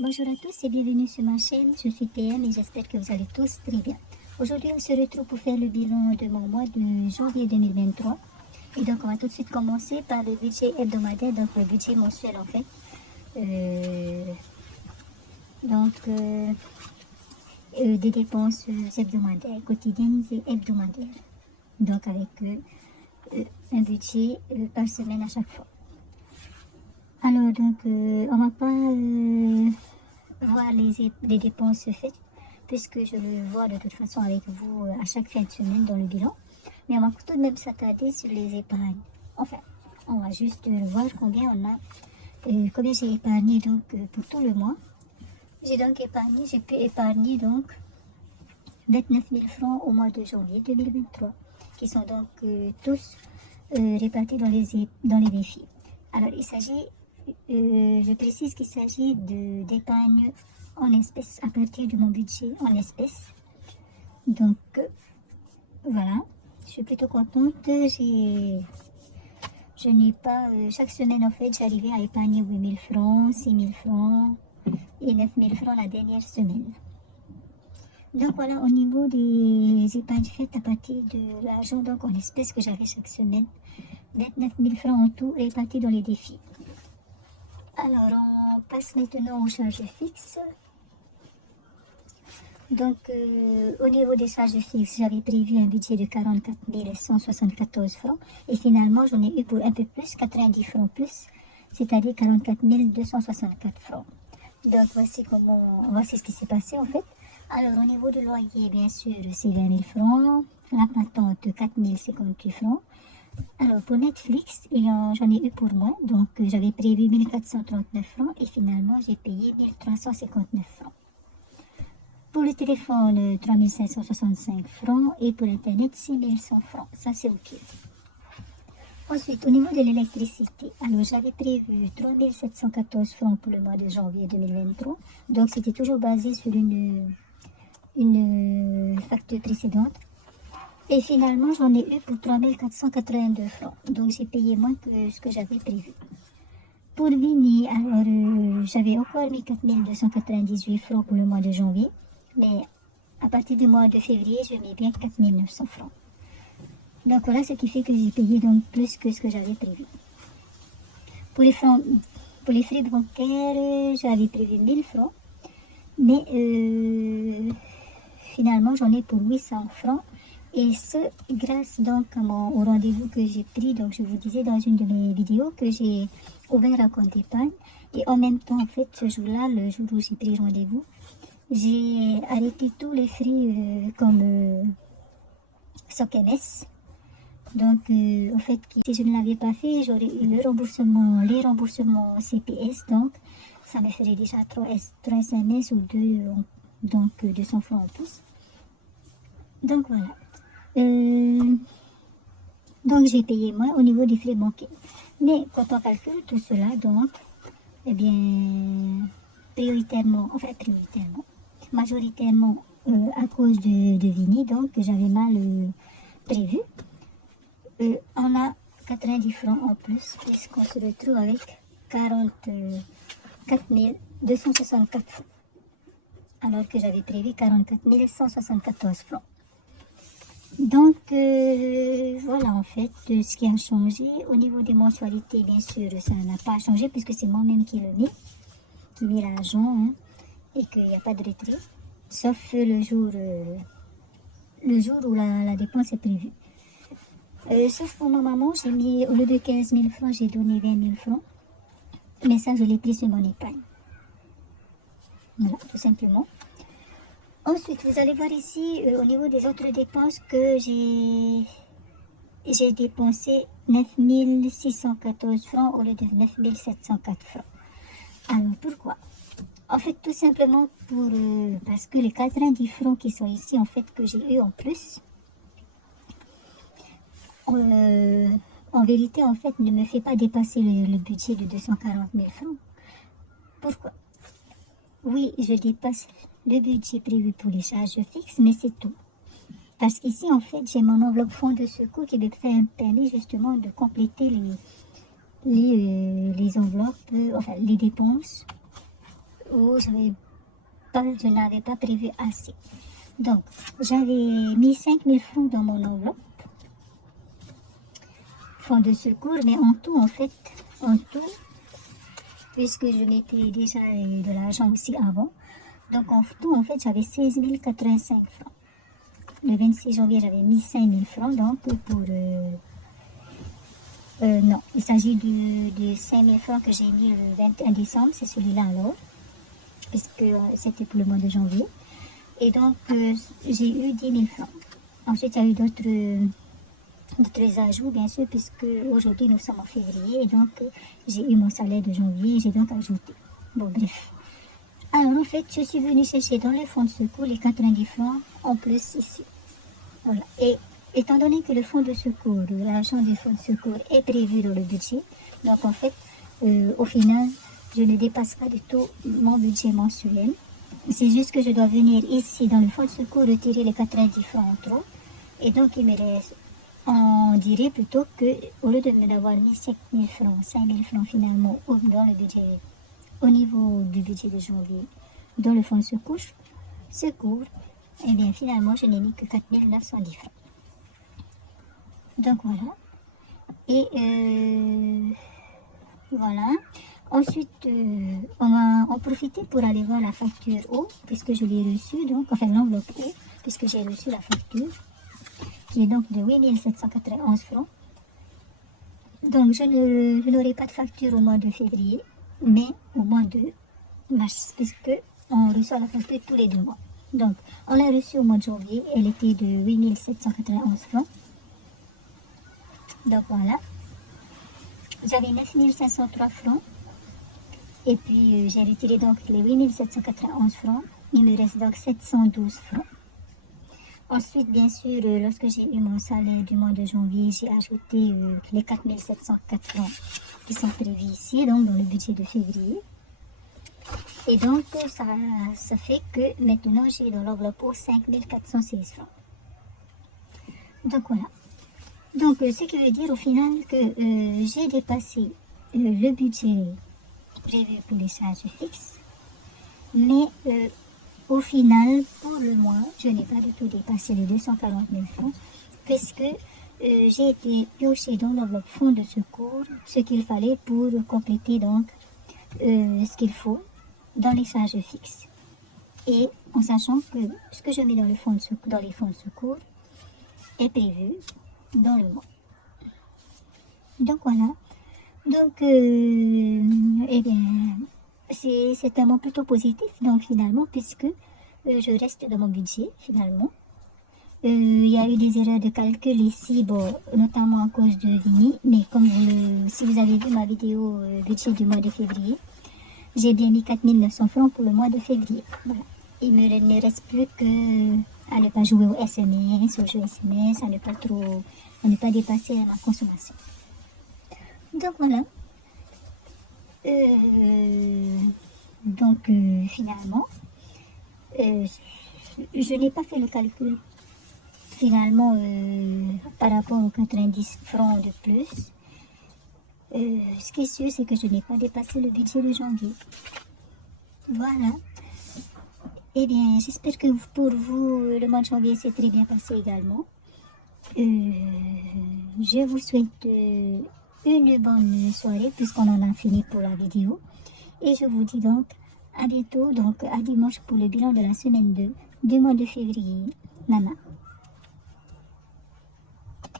Bonjour à tous et bienvenue sur ma chaîne, je suis TM et j'espère que vous allez tous très bien. Aujourd'hui on se retrouve pour faire le bilan de mon mois de janvier 2023. Et donc on va tout de suite commencer par le budget hebdomadaire, donc le budget mensuel en fait. Des dépenses hebdomadaires, quotidiennes et hebdomadaires. Donc avec un budget par semaine à chaque fois. Alors donc on va pas voir les dépenses faites puisque je le vois de toute façon avec vous à chaque fin de semaine dans le bilan. Mais on va tout de même s'attarder sur les épargnes. Enfin, on va juste voir combien combien j'ai épargné donc pour tout le mois. J'ai pu épargner donc 29 000 francs au mois de janvier 2023, qui sont donc tous répartis dans les défis. Alors il s'agit, je précise qu'il s'agit d'épargne en espèces à partir de mon budget en espèces. Donc voilà, je suis plutôt contente. Je n'ai pas, chaque semaine en fait, j'arrivais à épargner 8 000 francs, 6 000 francs et 9 000 francs la dernière semaine. Donc voilà, au niveau des épargnes faites à partir de l'argent donc en espèces que j'avais chaque semaine, 29 000 francs en tout répartis dans les défis. Alors on passe maintenant aux charges fixes. Donc au niveau des charges fixes, j'avais prévu un budget de 44 174 francs et finalement j'en ai eu pour un peu plus, 90 francs plus, c'est-à-dire 44 264 francs. Donc voici ce qui s'est passé en fait. Alors au niveau du loyer, bien sûr, c'est 20 000 francs, la patente 4 058 francs. Alors pour Netflix, j'en ai eu pour moi, donc j'avais prévu 1439 francs et finalement j'ai payé 1359 francs. Pour le téléphone, 3565 francs et pour Internet, 6100 francs. Ça, c'est OK. Ensuite, au niveau de l'électricité, alors j'avais prévu 3714 francs pour le mois de janvier 2023. Donc, c'était toujours basé sur une facture précédente. Et finalement, j'en ai eu pour 3482 francs. Donc, j'ai payé moins que ce que j'avais prévu. Pour Vini, alors j'avais encore mis 4298 francs pour le mois de janvier. Mais à partir du mois de février, je mets bien 4900 francs. Donc voilà ce qui fait que j'ai payé donc plus que ce que j'avais prévu. Pour les frais bancaires, j'avais prévu 1000 francs. Mais finalement, j'en ai pour 800 francs. Et ce, grâce donc au rendez-vous que j'ai pris. Donc je vous disais dans une de mes vidéos que j'ai ouvert un compte d'épargne. Et en même temps, en fait, ce jour-là, le jour où j'ai pris rendez-vous, j'ai arrêté tous les frais comme SOCMS. Donc, en fait, si je ne l'avais pas fait, j'aurais eu les remboursements CPS. Donc, ça me ferait déjà 3 SMS ou 2, donc 200 francs en plus. Donc, voilà. Donc, j'ai payé moins au niveau des frais bancaires. Mais quand on calcule tout cela, donc, eh bien, majoritairement à cause de Vini, donc j'avais mal prévu. On a 90 francs en plus, puisqu'on se retrouve avec 44 264 francs, alors que j'avais prévu 44 174 francs. Donc voilà en fait ce qui a changé. Au niveau des mensualités, bien sûr, ça n'a pas changé puisque c'est moi-même qui met l'argent, hein, et qu'il n'y a pas de retrait, sauf le jour où la dépense est prévue. Sauf pour ma maman, j'ai mis, au lieu de 15 000 francs, j'ai donné 20 000 francs. Mais ça, je l'ai pris sur mon épargne. Voilà, tout simplement. Ensuite, vous allez voir ici, au niveau des autres dépenses, que j'ai dépensé 9 614 francs au lieu de 9 704 francs. Alors, pourquoi? En fait, tout simplement parce que les 90 francs qui sont ici, en fait, que j'ai eu en plus, en vérité, en fait, ne me fait pas dépasser le budget de 240 000 francs. Pourquoi? Oui, je dépasse le budget prévu pour les charges fixes, mais c'est tout. Parce qu'ici, en fait, j'ai mon enveloppe fonds de secours qui me permet justement de compléter les enveloppes, enfin, les dépenses où je n'avais pas prévu assez. Donc, j'avais mis 5000 francs dans mon enveloppe, fonds de secours, mais en tout, puisque je mettais déjà de l'argent aussi avant, donc en tout, en fait, j'avais 16 085 francs. Le 26 janvier, j'avais mis 5 000 francs, donc pour... non, il s'agit de 5 000 francs que j'ai mis le 21 décembre, c'est celui-là alors, puisque c'était pour le mois de janvier. Et donc, j'ai eu 10 000 francs. Ensuite, il y a eu d'autres ajouts, bien sûr, puisque aujourd'hui, nous sommes en février, et donc, j'ai eu mon salaire de janvier, j'ai donc ajouté. Bon, bref. Alors, en fait, je suis venue chercher dans le fonds de secours les 90 francs en plus ici. Voilà. Et étant donné que le fonds de secours, l'argent du fonds de secours est prévu dans le budget, donc en fait, au final, je ne dépasse pas du tout mon budget mensuel. C'est juste que je dois venir ici dans le fonds de secours retirer les 90 francs en trop. Et donc, il me reste, on dirait plutôt que, au lieu de m'avoir mis 5 000 francs, 5 000 francs finalement dans le budget, au niveau du budget de janvier, dans le fonds de secours, eh bien finalement, je n'ai mis que 4 910 francs. Donc voilà. Et voilà. Ensuite, on va en profiter pour aller voir la facture eau, puisque je l'ai reçue, donc, enfin l'enveloppe eau, puisque j'ai reçu la facture, qui est donc de 8 791 francs. Donc je n'aurai pas de facture au mois de février, mais au mois de mars, puisque on reçoit la facture tous les 2 mois. Donc, on l'a reçue au mois de janvier, elle était de 8 791 francs. Donc voilà. J'avais 9 503 francs. Et puis, j'ai retiré donc les 8 791 francs. Il me reste donc 712 francs. Ensuite, bien sûr, lorsque j'ai eu mon salaire du mois de janvier, j'ai ajouté les 4 704 francs qui sont prévus ici, donc dans le budget de février. Et donc, ça fait que maintenant, j'ai dans l'enveloppe 5 416 francs. Donc voilà. Donc, ce qui veut dire au final que j'ai dépassé le budget prévu pour les charges fixes, mais au final, pour le mois, je n'ai pas du tout dépassé les 240 000 francs, puisque j'ai été pioché dans l'enveloppe fonds de secours, ce qu'il fallait pour compléter donc ce qu'il faut dans les charges fixes. Et en sachant que ce que je mets dans les fonds de secours est prévu dans le mois. Donc voilà. Donc, eh bien, c'est un mois plutôt positif, donc finalement, puisque je reste dans mon budget, finalement. Il y a eu des erreurs de calcul ici, bon, notamment à cause de Vini, mais comme si vous avez vu ma vidéo budget du mois de février, j'ai bien mis 4 900 francs pour le mois de février. Voilà. Il ne reste plus qu'à ne pas jouer au SMS, à ne pas dépasser ma consommation. Donc voilà. Finalement, je n'ai pas fait le calcul finalement par rapport aux 90 francs de plus. Ce qui est sûr, c'est que je n'ai pas dépassé le budget de janvier. Voilà. Eh bien, j'espère que pour vous, le mois de janvier s'est très bien passé également. Je vous souhaite une bonne soirée puisqu'on en a fini pour la vidéo. Et je vous dis donc à bientôt, donc à dimanche pour le bilan de la semaine 2 du mois de février. Nana.